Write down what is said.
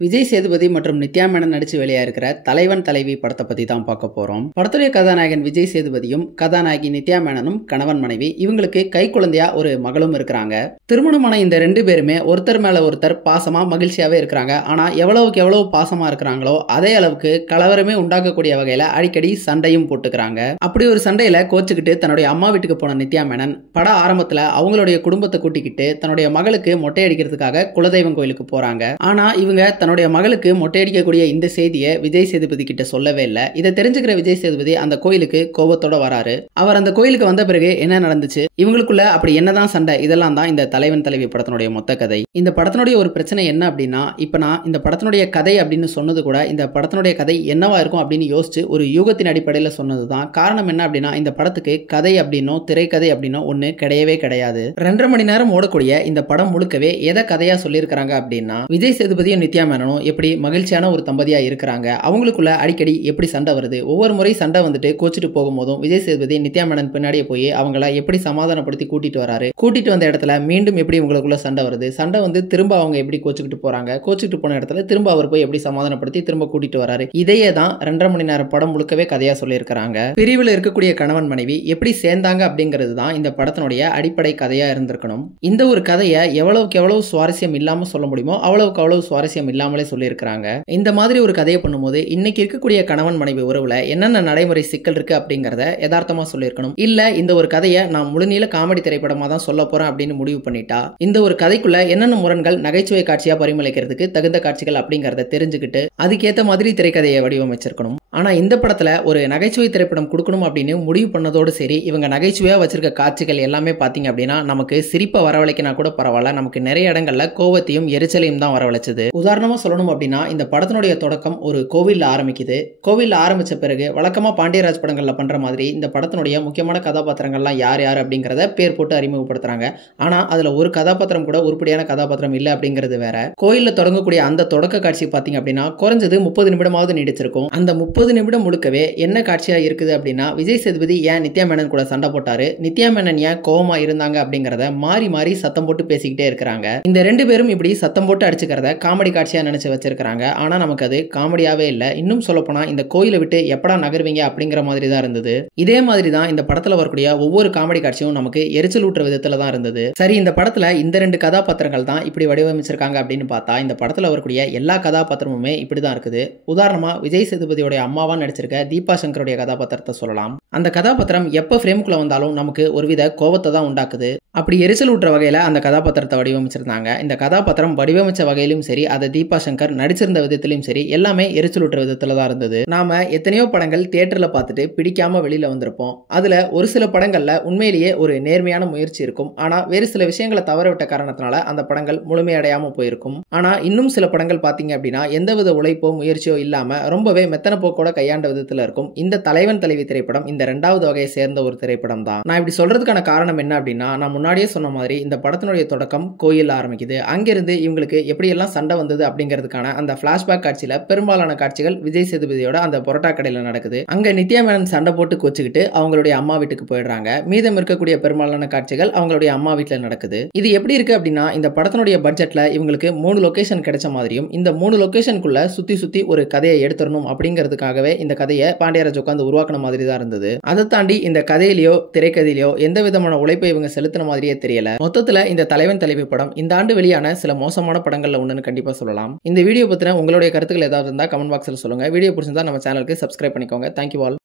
விஜய் சேதுபதி மற்றும் நித்யா மேனன் நடிச்சு வெளியாகிற தலைவன் தலைவி படத்தை பத்தி தான் பார்க்க போறோம். படத்துடைய கதாநாயகன் விஜய் சேதுபதியும் கதாநாயகி நித்யா மேனனும் கணவன் மனைவி. இவங்களுக்கு கை குழந்தையா ஒரு மகளும் இருக்கிறாங்க. திருமணமான இந்த ரெண்டு பேருமே ஒருத்தர் மேல ஒருத்தர் பாசமா மகிழ்ச்சியாவே இருக்கிறாங்க. ஆனா எவ்வளவுக்கு எவ்வளவு பாசமா இருக்கிறாங்களோ அதே அளவுக்கு கலவரமே உண்டாக்கக்கூடிய வகையில அடிக்கடி சண்டையும் போட்டுக்கிறாங்க. அப்படி ஒரு சண்டையில கோச்சுக்கிட்டு தன்னுடைய அம்மா வீட்டுக்கு போன நித்யா மேனன் பட ஆரம்பத்துல அவங்களுடைய குடும்பத்தை கூட்டிக்கிட்டு தன்னுடைய மகளுக்கு மொட்டை அடிக்கிறதுக்காக குலதெய்வம் கோயிலுக்கு போறாங்க. ஆனா இவங்க தன்னுடைய மகளுக்கு மொட்டையடிக்கக்கூடிய இந்த செய்தியை விஜய் சேதுபதி கிட்ட சொல்லவே இல்லை. இதை தெரிஞ்சுக்கிற விஜய் சேதுபதி அந்த கோயிலுக்கு கோபத்தோட வராரு. அவர் அந்த கோயிலுக்கு வந்த பிறகு என்ன நடந்துச்சு, இவங்களுக்குள்ள அப்படி என்னதான் சண்டை, இதெல்லாம் தான் இந்த தலைவன் தலைவி படத்தினுடைய மொத்த கதை. இந்த படத்தினுடைய ஒரு பிரச்சனை என்ன அப்படின்னா, இப்ப நான் இந்த படத்தினுடைய கதை அப்படின்னு சொன்னது கூட இந்த படத்தினுடைய கதை என்னவா இருக்கும் அப்படின்னு யோசிச்சு ஒரு யூகத்தின் அடிப்படையில் சொன்னதுதான். காரணம் என்ன அப்படின்னா, இந்த படத்துக்கு கதை அப்படின்னோ திரைக்கதை அப்படின்னோ ஒண்ணு கிடையவே கிடையாது. 2.5 மணி நேரம் ஓடக்கூடிய இந்த படம் முழுக்கவே எதை கதையா சொல்லியிருக்கிறாங்க அப்படின்னா, விஜய் சேதுபதியும் நித்யா மேனனும் எப்படி மகிழ்ச்சியான ஒரு தம்பதியா இருக்கிறாங்க, அவங்களுக்குள்ள அடிக்கடி எப்படி சண்டை வருது, ஒவ்வொரு முறை சண்டை வந்துட்டு கோச்சிட்டு போகும்போதும் விஜய் சேதுபதி நித்யா மேனன் பின்னாடியே போய் அவங்கள எப்படி சமாதானப்படுத்தி கூட்டிட்டு வராரு, கூட்டிட்டு வந்த இடத்துல மீண்டும் எப்படி உங்களுக்குள்ள சண்டை வருது, சண்டை வந்து திரும்ப அவங்க எப்படி கோச்சுக்கிட்டு போறாங்க, கோச்சுக்கிட்டு போன இடத்துல திரும்ப அவர் போய் எப்படி சமாதானப்படுத்தி திரும்ப கூட்டிட்டு வராரு. இதையே தான் 2.5 மணி நேரம் படம் முழுக்கவே கதையா சொல்லியிருக்கிறாங்க. பிரிவில் இருக்கக்கூடிய கணவன் மனைவி எப்படி சேர்ந்தாங்க அப்படிங்கிறது தான் இந்த படத்தினுடைய அடிப்படை கதையா இருந்திருக்கணும். இந்த ஒரு கதையை எவ்வளவுக்கு எவ்வளவு சுவாரஸ்யம் இல்லாம சொல்ல முடியுமோ அவ்வளவுக்கு அவ்வளவு சுவாரஸ்யம் இல்லாமலே சொல்லியிருக்கிறாங்க. இந்த மாதிரி ஒரு கதையை பண்ணும்போது இன்னைக்கு இருக்கக்கூடிய கணவன் மனைவி உறவுல என்னென்ன நடைமுறை சிக்கல் இருக்கு அப்படிங்கறத யதார்த்தமா சொல்லியிருக்கணும். இல்ல இந்த ஒரு கதையை நான் முழுநீள காமெடி திரைப்படமா தான் சொல்ல போறேன் அப்படின்னு முடிவு பண்ணிட்டா இந்த ஒரு கதைக்குள்ள என்னென்ன முரண்கள் நகைச்சுவை காட்சியா பரிமளிக்கிறதுக்கு தகுந்த காட்சிகள் அப்படிங்கறத தெரிஞ்சுக்கிட்டு அதுக்கேற்ற மாதிரி திரைக்கதையை வடிவமைச்சிருக்கணும். ஆனா இந்த படத்துல ஒரு நகைச்சுவை திரைப்படம் கொடுக்கணும் அப்படின்னு முடிவு பண்ணதோடு சரி, இவங்க நகைச்சுவையா வச்சிருக்க காட்சிகள் எல்லாமே பாத்தீங்க அப்படின்னா நமக்கு சிரிப்பை வரவழைக்கினா கூட பரவாயில்ல, நமக்கு நிறைய இடங்கள்ல கோவத்தையும் எரிச்சலையும் தான் வரவழைச்சது. உதாரணமா சொல்லணும் அப்படின்னா, இந்த படத்தினுடைய தொடக்கம் ஒரு கோவில்ல ஆரம்பிக்குது. கோவில்ல ஆரம்பிச்ச பிறகு வழக்கமா பாண்டியராஜ் படங்கள்ல பண்ற மாதிரி இந்த படத்தினுடைய முக்கியமான கதாபாத்திரங்கள்லாம் யார் யார் அப்படிங்கறத பேர் போட்டு அறிமுகப்படுத்துறாங்க. ஆனா அதுல ஒரு கதாபாத்திரம் கூட உருப்படியான கதாபாத்திரம் இல்ல அப்படிங்கிறது வேற. கோயில்ல தொடங்கக்கூடிய அந்த தொடக்க காட்சி பாத்தீங்க அப்படின்னா குறைஞ்சது 30 நிமிடமாவது நீடிச்சிருக்கும். அந்த 30 நிமிடம் முழுக்கவே என்ன காட்சியா இருக்குது அப்படின்னா, விஜய் சேதுபதி ஏன் நித்யா மேனன் கூட சண்டை போட்டாரு, நித்யா மேனன் ஏன் கோவமா இருந்தாங்க அப்படிங்கறத மாறி மாறி சத்தம் போட்டு பேசிக்கிட்டே இருக்கிறாங்க. இந்த ரெண்டு பேரும் இப்படி சத்தம் போட்டு அடிச்சுக்கிறத காமெடி காட்சியா நினைச்சு வச்சிருக்காங்க. ஆனா நமக்கு அது காமெடியாவே இல்ல. இன்னும் சொல்ல போனா இந்த கோயிலை விட்டு எப்படா நகர்வீங்க அப்படிங்கிற மாதிரி தான் இருந்தது. இதே மாதிரி தான் இந்த படத்துல வரக்கூடிய ஒவ்வொரு காமெடி காட்சியும் நமக்கு எரிச்சல் ஊட்டுற விதத்துல தான் இருந்தது. சரி, இந்த படத்துல இந்த ரெண்டு கதாபாத்திரங்கள் தான் இப்படி வடிவமைச்சிருக்காங்க அப்படின்னு பார்த்தா இந்த படத்துல வரக்கூடிய எல்லா கதாபாத்திரமுமே இப்படிதான் இருக்குது. உதாரணமா விஜய் சேதுபதியோட அம்மாவா நடிச்சிருக்க தீபா சங்கருடைய கதாபாத்திரத்தை சொல்லலாம். அந்த கதாபாத்திரம் எப்ப ஃப்ரேமுக்குள்ள வந்தாலும் நமக்கு ஒருவித கோபத்தை தான் உண்டாக்குது. அப்படி எரிச்சல் ஊட்டுற வகையில அந்த கதாபாத்திரத்தை வடிவமைச்சிருந்தாங்க. இந்த கதாபாத்திரம் வடிவமைச்ச வகையிலும் சரி, அதை தீபா சங்கர் நடிச்சிருந்த விதத்திலும் சரி, எல்லாமே எரிச்சல் ஊட்டுற விதத்துல தான் இருந்தது. நாம எத்தனையோ படங்கள் தியேட்டர்ல பார்த்துட்டு பிடிக்காம வெளியில வந்திருப்போம். அதுல ஒரு சில படங்கள்ல உண்மையிலேயே ஒரு நேர்மையான முயற்சி இருக்கும். ஆனா வேறு சில விஷயங்களை தவறவிட்ட காரணத்தினால அந்த படங்கள் முழுமையடையாம போயிருக்கும். ஆனா இன்னும் சில படங்கள் பாத்தீங்க அப்படின்னா எந்தவித உழைப்போ முயற்சியோ இல்லாம ரொம்பவே மெத்தன போக்கோட கையாண்ட விதத்துல இருக்கும். இந்த தலைவன் தலைவி திரைப்படம் இந்த 2வது வகையை சேர்ந்த ஒரு திரைப்படம் தான். நான் இப்படி சொல்றதுக்கான காரணம் என்ன அப்படின்னா, நான் முன்னாடியே சொன்ன மாதிரி இந்த படத்தினுடைய தொடக்கம் கோயில் ஆரம்பிக்குது. அங்கிருந்து இவங்களுக்கு எப்படி எல்லாம் சண்டை வந்தது அப்படிங்கிறதுக்கான அந்த பிளாஷ்பேக் காட்சியில பெரும்பாலான காட்சிகள் விஜய் சேதுபதியோட அந்த பரோட்டா கடையில நடக்குது. அங்க நித்யா மேனன் சண்டை போட்டு கோச்சுக்கிட்டு அவங்களுடைய அம்மா வீட்டுக்கு போயிடுறாங்க. மீதம் இருக்கக்கூடிய பெரும்பாலான காட்சிகள் அவங்களுடைய அம்மா வீட்டுல நடக்குது. இது எப்படி இருக்கு அப்படின்னா, இந்த படத்தினுடைய பட்ஜெட்ல இவங்களுக்கு 3 லொகேஷன் கிடைச்ச மாதிரியும் இந்த 3 லொகேஷனுக்குள்ள சுத்தி சுத்தி ஒரு கதையை எடுத்துடணும் அப்படிங்கிறதுக்காகவே இந்த கதையை பாண்டியராஜ் உட்கார்ந்து உருவாக்கின மாதிரி தான் இருந்தது. அதை தாண்டி இந்த கதையிலயோ திரைக்கதையிலயோ எந்த விதமான உழைப்பை இவங்க செலுத்தின மாதிரியே தெரியல. மொத்தத்துல இந்த தலைவன் தலைவி படம் இந்த ஆண்டு வெளியான சில மோசமான படங்கள்ல ஒண்ணுன்னு கண்டிப்பா சொல்லலாம். இந்த வீடியோ பத்தின உங்களுடைய கருத்துக்கள் ஏதாவது இருந்தா கமெண்ட் பாக்ஸ்ல சொல்லுங்க. வீடியோ பிடிச்சிருந்தா நம்ம சேனலுக்கு சப்ஸ்கிரைப் பண்ணிக்கோங்க. Thank you all.